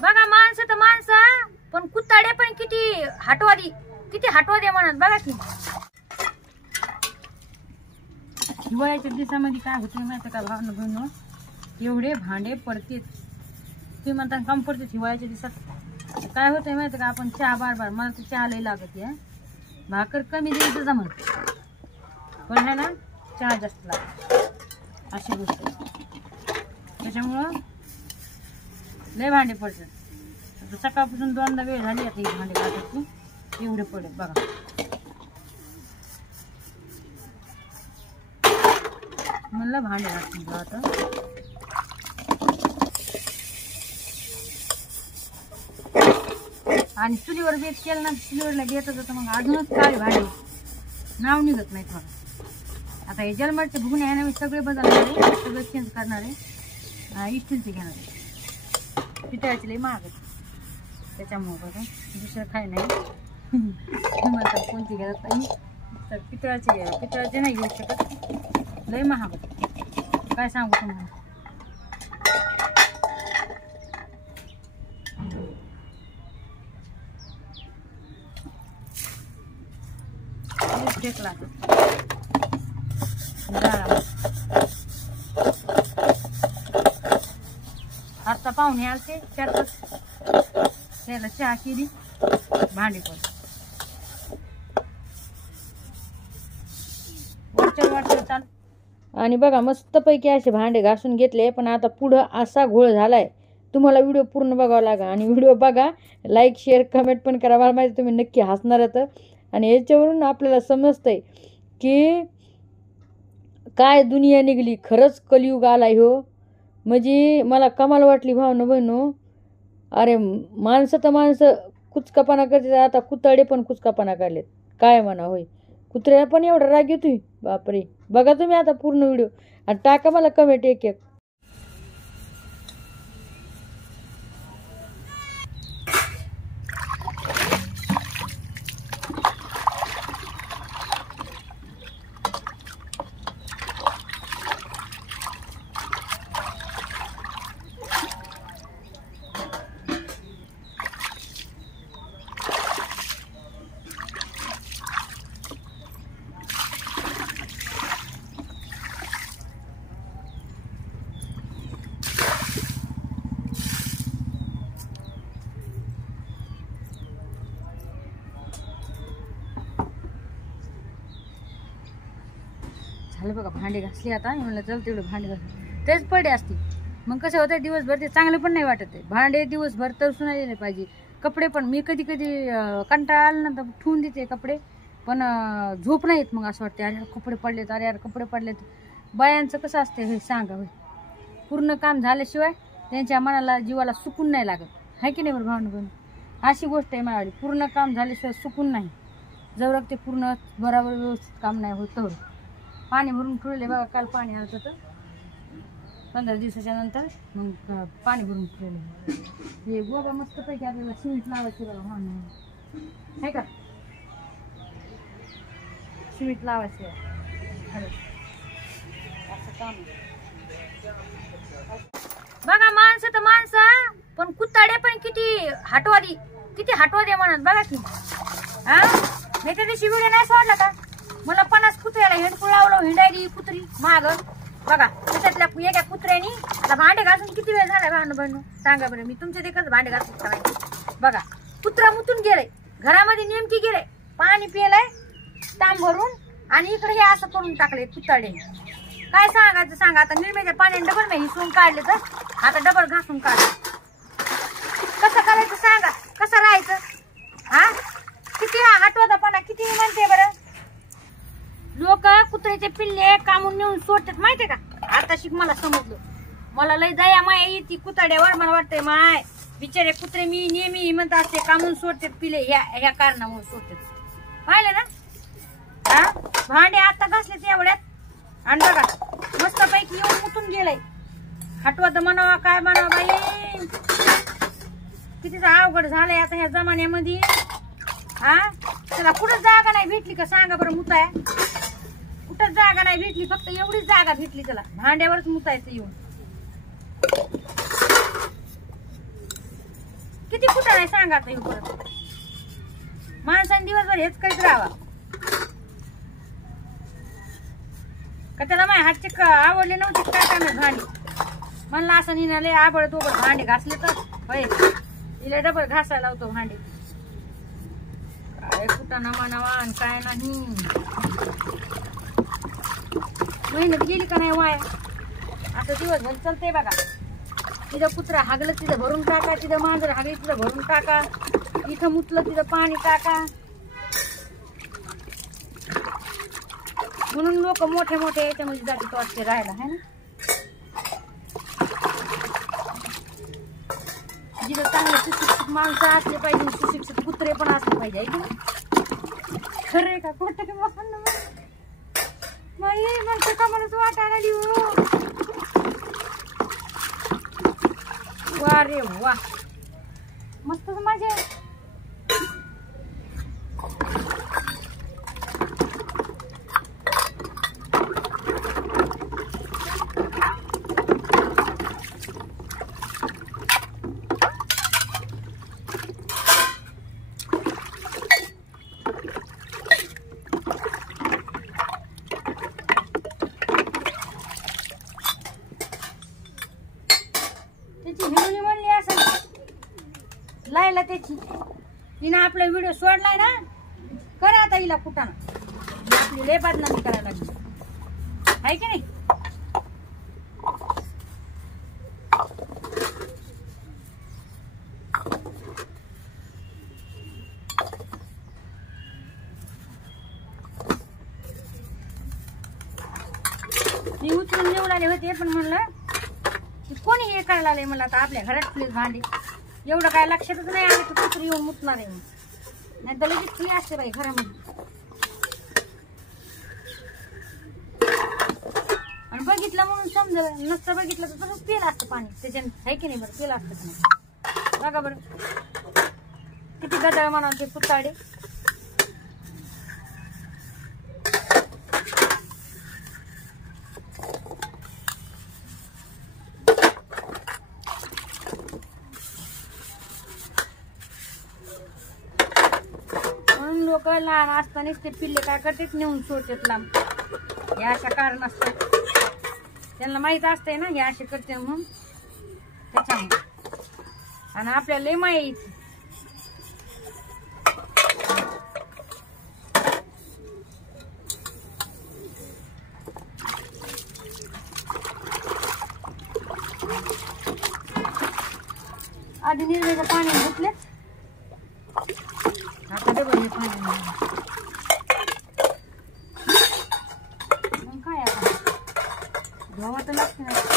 बघा माणसं तर माणसं पण कुत्ताडे पण किती हटवादी म्हणत बघा की। हिवाळ्याच्या दिवसामध्ये काय होतं माहिती का भावना बहिणो, एवढे भांडे पडतात। तुम्ही म्हणता कम पडतात हिवाळ्याच्या दिवसात। काय होतंय माहिती का, आपण चहा बार मला तर चहा लई लागत आहे, भाकर कमी द्यायचं जमत पण है ना, चहा जास्त लागत अशी गोष्ट। त्याच्यामुळं लय भांडे पडतात। सकाळपासून दोनदा वेळ झाली आता ही भांडे घासायची, एवढे पडत बघा। म्हणलं भांडे घासून आता आणि चुलीवर बेत केलं ना, चुलीवरला घेतच होतं मग अजूनच काळे भांडे नाव निघत नाही थोडं। आता हे जलमरचे भुगणे आहे ना, मी सगळे बदलणार आहे, सगळे चेंज करणार आहे, इस्टीलचे घेणार आहे। पितळाचे लई महाग आहे त्याच्यामुळं बघा, दुसरं काय नाही। म्हणतात कोणती घ्या ताई, तर पितळाचे घ्या, पितळाचे नाही घेऊ शकत, लई महाग आहे काय सांगू तुम्हाला। फेकला आता पाहुणे आलते, त्यातच त्याला चहा केली, भांडी पण वरचर चाल। आणि बघा मस्तपैकी असे भांडे घासून घेतले, पण आता पुढं असा घोळ झालाय, तुम्हाला व्हिडिओ पूर्ण बघावा लागा। आणि व्हिडिओ बघा, लाईक शेअर कमेंट पण करा, मला माहिती तुम्ही नक्की हसणार तर। आणि याच्यावरून आपल्याला समजतंय की काय दुनिया निघली, खरंच कलियुग आलाय हो। म्हणजे मला कमाल वाटली भावना बहिणो, अरे माणसं तर माणसं कुचकापणा करतात, आता कुत्ताडे पण कुचकापणा काढलेत, काय म्हणा होय। कुत्र्याला पण एवढा राग येतोय, बापरे। बघा तुम्ही आता पूर्ण व्हिडिओ आणि टाका मला कमेंट एक एक। झालं बघा, भांडे घासले आता, म्हणलं चल तेवढे भांडे घास, तेच पडे असते मग कसं होतं दिवसभर ते चांगले पण नाही वाटत आहे। भांडे दिवसभर तर नाही पाहिजे, कपडे पण मी कधी कंटाळा आला ना तर ठेवून देते कपडे, पण झोप नाही येत, मग असं वाटते अरे कपडे पडलेत, अरे यार कपडे पडलेत। बायांचं कसं असते हे सांगा होय, पूर्ण काम झाल्याशिवाय त्यांच्या मनाला जीवाला सुकून नाही लागत, आहे की नाही बरं भावना बहिणी। अशी गोष्ट आहे माझ्यावाली, पूर्ण काम झाल्याशिवाय सुकून नाही, जवळ ते पूर्ण बरोबर व्यवस्थित काम नाही होत। तर पाणी भरून ठेवले बघा, काल पाणी आलं होतं 15 दिवसाच्या नंतर, मग पाणी भरून ठेवले। हे गोबा मस्तपैकी आपल्याला सिमेंट लावायचे बघा भावना, आहे का, सिमेंट लावायचे असं काम। बघा माणसं तर माणसं पण कुत्ताडे पण किती हटवादी म्हणत बघा की। हा मी त्या दिवशी व्हिडिओ नाही सोडला का, मला 50 कुत्र्याला हेंडफुल लावलं, हिंडायली कुत्री माग बघा। त्याच्यातल्या एका कुत्र्यानी आता भांडे घासून किती वेळ झाला भांडण बहिणू सांगा बरं, मी तुमच्या देखत भांडे घासून करायचे बघा। कुत्रा मुतून गेले घरामध्ये, नेमकी गेले, पाणी पिलंय तांब भरून, आणि इकडे हे असं करून टाकले कुत्ताडे। काय सांगायचं सांगा, आता निरम्याच्या पाण्याने डबल मी हिसवून काढले, तर आता डबल घासून काढले, कसं करायचं सांगा, कसं राहायचं। हा किती हटवतापणा, किती म्हणते बरं। लोक कुत्र्याचे पिल्ले कामून नेऊन सोडतात माहितीये का, आता शिक मला समजलं, मला लय दया माया येते कुत्र्यावर, मला वाटतंय माय बिचारे कुत्रे मी नेहमी म्हणत असते कामून सोडतात पिले, ह्या कारणामुळे सोडतात, पाहिले ना। हा भांडे आता घासले तेवढ्यात, आणि बघा मस्त पैकी येऊन मुतून गेलंय, हटवत म्हणावा काय म्हणावा बाई, कितीच अवघड झालंय आता ह्या जमान्यामध्ये। हा त्याला कुठं जागा नाही भेटली का सांगा बरं मुताय, कुठं जागा नाही भेटली, फक्त एवढीच जागा भेटली त्याला, भांड्यावरच मुतायचं येऊन। किती कुठं नाही सांगा आता येऊ परत. माणसाने दिवसभर हेच करीत राहावा का? त्याला माझ्या हातचे आवडले नव्हते काय काय भांडी. म्हणलं असं निघाले आबड तोबड भांडे घासले तर होय, तिला डबल घासायला लावतो भांडे. काय कुठं ना म्हणावा आणि काय नाही. मेहनत गेली का नाही वाया. असं दिवसभर चालतंय बघा. तिथं कुत्रा हागलं तिथं भरून टाका, तिथं मांजर हागली तिथं भरून टाका, इथं मुतलं तिथं पाणी टाका. म्हणून लोक मोठे मोठे याच्यामध्ये जाते वाटते राहायला है ना. जिथं चांगले सुशिक्षित माणसं असले पाहिजे, सुशिक्षित कुत्रे पण असले पाहिजे. खरंय का खोटं की म्हणतो का मलाच वाटायला लिहू. वा रे वा, मस्तच मजा आहे. हिरोनी म्हणली असं लायला त्याची. तिनं आपला व्हिडिओ सोडलाय ना, करा आता हिला कुटाना. आपली लय बदनामी करायला लागली आहे की नाही. मी उचलून निवडाले होते पण म्हणलं कोणी हे करायला लागले. मला आता आपल्या घरात प्लीज भांडे एवढं काय लक्षातच नाही आलं की कुत्री येऊन मुतणार आहे. नाही तर लगेच फ्री असते बाई घरामध्ये. आणि बघितलं म्हणून समजलं, नसतं बघितलं तर तसंच पिलं असतं पाणी त्याच्याने. आहे की नाही बरं, पिलं असतं की नाही बघा बरं. किती गदळ म्हणावं ते पुताडे. लोक लहान असतानाच ते पिल्ले काय करतात, नेऊन सोडतात लांब. हे अशा कारण असतात, त्यांना माहित असतंय ना हे असे करते म्हणून त्याच्यामुळे. आणि आपल्याला लय माहित. आधी निर्वेच्या पाणी धुतले, आता डबल हे पाणी काय आता धुवा तर लागते ना.